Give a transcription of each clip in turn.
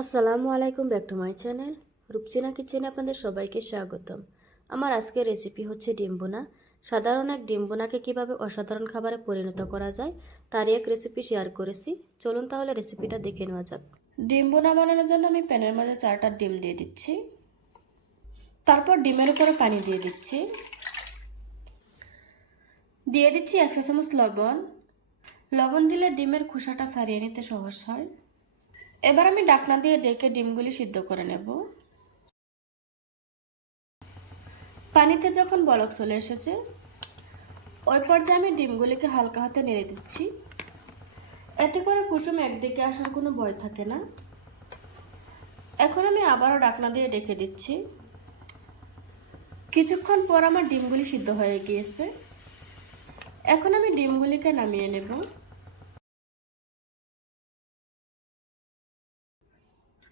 আসসালামু আলাইকুম, back to my channel. Rupchina কিচেনে আপনাদের সবাইকে স্বাগতম। আমার আজকের রেসিপি হচ্ছে ডিম বোনা সাধারণ এক ডিম বোনাকে কীভাবে অসাধারণ খাবারে পরিণত করা যায় তারই এক রেসিপি শেয়ার করেছি। চলুন তাহলে রেসিপিটা দেখে নেওয়া যাক। ডিম বোনা বানানোর জন্য আমি প্যানের মাঝে চারটা ডিম দিয়ে দিচ্ছি। তারপর ডিমের উপরে পানি দিয়ে দিচ্ছি। দিয়ে দিচ্ছি একশো চামচ লবণ। লবণ দিলে ডিমের খোসাটা সারিয়ে নিতে সহজ হয়। এবার আমি ডাকনা দিয়ে ডেকে ডিমগুলি সিদ্ধ করে নেব। পানিতে যখন বলক চলে এসেছে, ওই পর্যায়ে আমি ডিমগুলিকে হালকা হাতে নেড়ে দিচ্ছি। এতে করে কুসুম একদিকে আসার কোনো ভয় থাকে না। এখন আমি আবারও ডাকনা দিয়ে ডেকে দিচ্ছি। কিছুক্ষণ পর আমার ডিমগুলি সিদ্ধ হয়ে গিয়েছে। এখন আমি ডিমগুলিকে নামিয়ে নেব।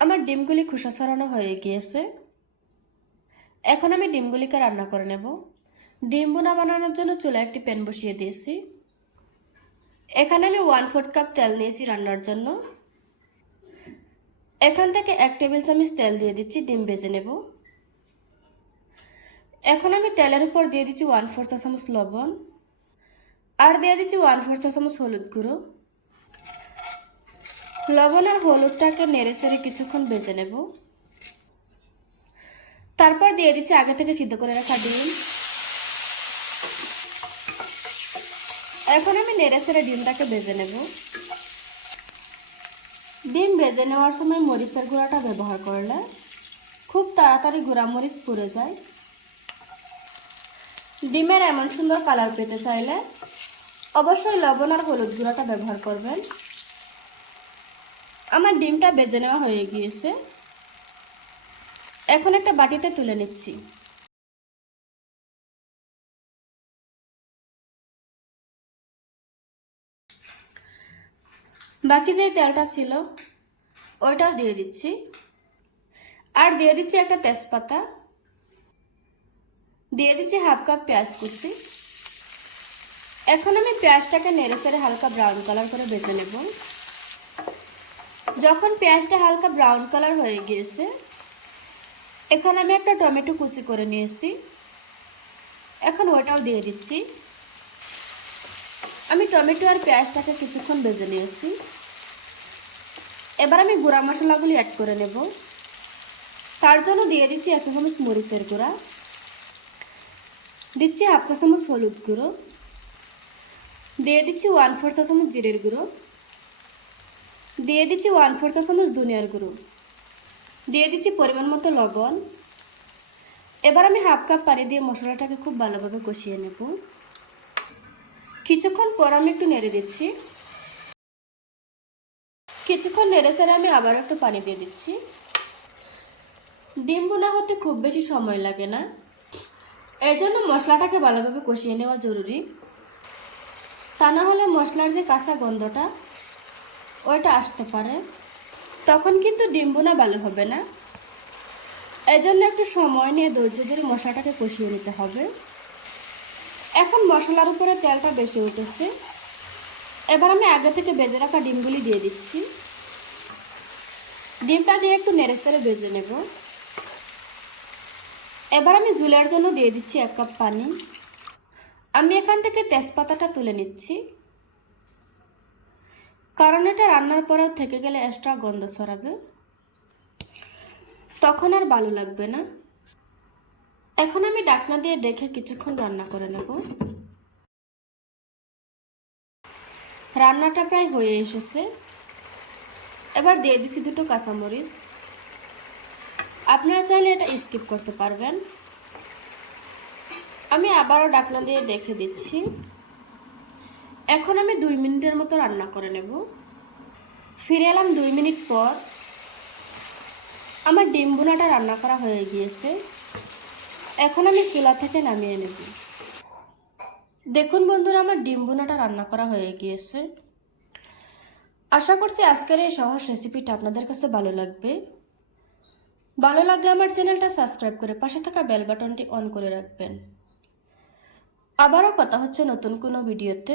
আমার ডিমগুলি খোসা ছড়ানো হয়ে গিয়েছে। এখন আমি ডিমগুলিকে রান্না করে নেব। ডিম বোনা বানানোর জন্য চুলে একটি প্যান বসিয়ে দিয়েছি। এখানে আমি ওয়ান ফোর্থ কাপ তেল নিয়েছি রান্নার জন্য। এখান থেকে এক টেবিল চামচ তেল দিয়ে দিচ্ছি, ডিম ভেজে নেব। এখন আমি তেলের উপর দিয়ে দিচ্ছি ওয়ান ফোর চা চামচ লবণ। আর দিয়ে দিচ্ছি ওয়ান ফোর চা চামচ হলুদ গুঁড়ো। লবণ আর হলুদটাকে নেড়ে সেড়ে কিছুক্ষণ বেজে নেব। তারপর দিয়ে দিচ্ছি আগে থেকে সিদ্ধ করে রাখা ডিম। এখন আমি নেড়ে সেড়ে ডিমটাকে বেজে নেব। ডিম বেজে নেওয়ার সময় মরিচের গুঁড়াটা ব্যবহার করলে খুব তাড়াতাড়ি মরিচ পুড়ে যায়। ডিমের এমন সুন্দর কালার পেতে চাইলে অবশ্যই লবণ আর হলুদ গুঁড়াটা ব্যবহার করবেন। আমার ডিমটা বেজে নেওয়া হয়ে গিয়েছে। এখন একটা বাটিতে তুলে নিচ্ছি। বাকি যে তেলটা ছিল, ওইটাও দিয়ে দিচ্ছি। আর দিয়ে দিচ্ছি একটা তেজপাতা। দিয়ে দিচ্ছি হাফ কাপ পেঁয়াজ কুচি। এখন আমি পেঁয়াজটাকে নেড়ে চেড়ে হালকা ব্রাউন কালার করে বেজে নেব। যখন পেঁয়াজটা হালকা ব্রাউন কালার হয়ে গিয়েছে, এখানে আমি একটা টমেটো কুচি করে নিয়েছি। এখন ওটাও দিয়ে দিচ্ছি। আমি টমেটো আর পেঁয়াজটাকে কিছুক্ষণ ভেজে নিয়েছি। এবার আমি গুঁড়া মশলাগুলি অ্যাড করে নেব। তার জন্য দিয়ে দিচ্ছি এক চামচ মরিচের গুঁড়া। দিচ্ছি হাফ চা চামচ হলুদ গুঁড়ো। দিয়ে দিচ্ছি ওয়ান ফোর চা চামচ জিরের গুঁড়ো। দিয়ে দিচ্ছি ওয়ান ফোর চামচ ধনিয়ার গুঁড়ো দিয়ে দিচ্ছি পরিমাণ মতো লবণ। এবার আমি হাফ কাপ পানি দিয়ে মশলাটাকে খুব ভালোভাবে কষিয়ে নেব। কিছুক্ষণ পর আমি একটু নেড়ে দিচ্ছি। কিছুক্ষণ নেড়ে সেরে আমি আবার একটু পানি দিয়ে দিচ্ছি। ডিম বোনা হতে খুব বেশি সময় লাগে না। এর জন্য মশলাটাকে ভালোভাবে কষিয়ে নেওয়া জরুরি। তা না হলে মশলার যে কাঁচা গন্ধটা ওইটা আসতে পারে। তখন কিন্তু ডিম বোনা ভালো হবে না। এই জন্য একটু সময় নিয়ে ধৈর্য ধরে মশলাটাকে কষিয়ে নিতে হবে। এখন মশলার উপরে তেলটা বেশি উঠেছে। এবার আমি আগে থেকে বেজে রাখা ডিমগুলি দিয়ে দিচ্ছি। ডিমটা দিয়ে একটু নেড়ে সেড়ে বেজে নেব। এবার আমি ঝুলের জন্য দিয়ে দিচ্ছি এক কাপ পানি। আমি এখান থেকে তেজপাতাটা তুলে নিচ্ছি। কারণ এটা রান্নার পরেও থেকে গেলে এক্সট্রা গন্ধ ছড়াবে। তখন আর ভালো লাগবে না। এখন আমি ডাকনা দিয়ে দেখে কিছুক্ষণ রান্না করে নেব। রান্নাটা প্রায় হয়ে এসেছে। এবার দিয়ে দিচ্ছি দুটো কাঁচামরিচ। আপনারা চাইলে এটা স্কিপ করতে পারবেন। আমি আবারও ডাকনা দিয়ে দেখে দিচ্ছি। এখন আমি দুই মিনিটের মতো রান্না করে নেব। ফিরে এলাম দুই মিনিট পর। আমার ডিম বোনাটা রান্না করা হয়ে গিয়েছে। এখন আমি চুলা থেকে নামিয়ে নেব। দেখুন বন্ধুরা, আমার ডিম বোনাটা রান্না করা হয়ে গিয়েছে। আশা করছি আজকের এই সহজ রেসিপিটা আপনাদের কাছে ভালো লাগবে। ভালো লাগলে আমার চ্যানেলটা সাবস্ক্রাইব করে পাশে থাকা বেল বাটনটি অন করে রাখবেন। আবারও কথা হচ্ছে নতুন কোনো ভিডিওতে।